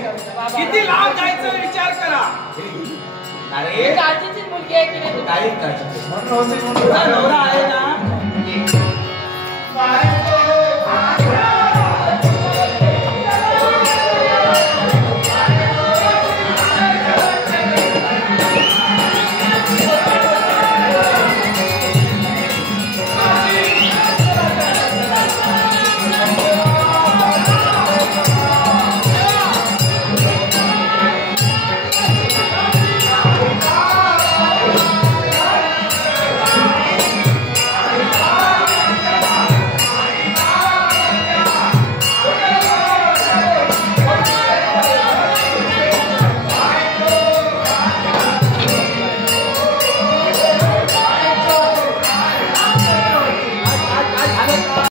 किती लांब जायचं विचार करा. अरे काळजीची मुलगी आहे की नाही? काही काळजी नवरा आहे ना.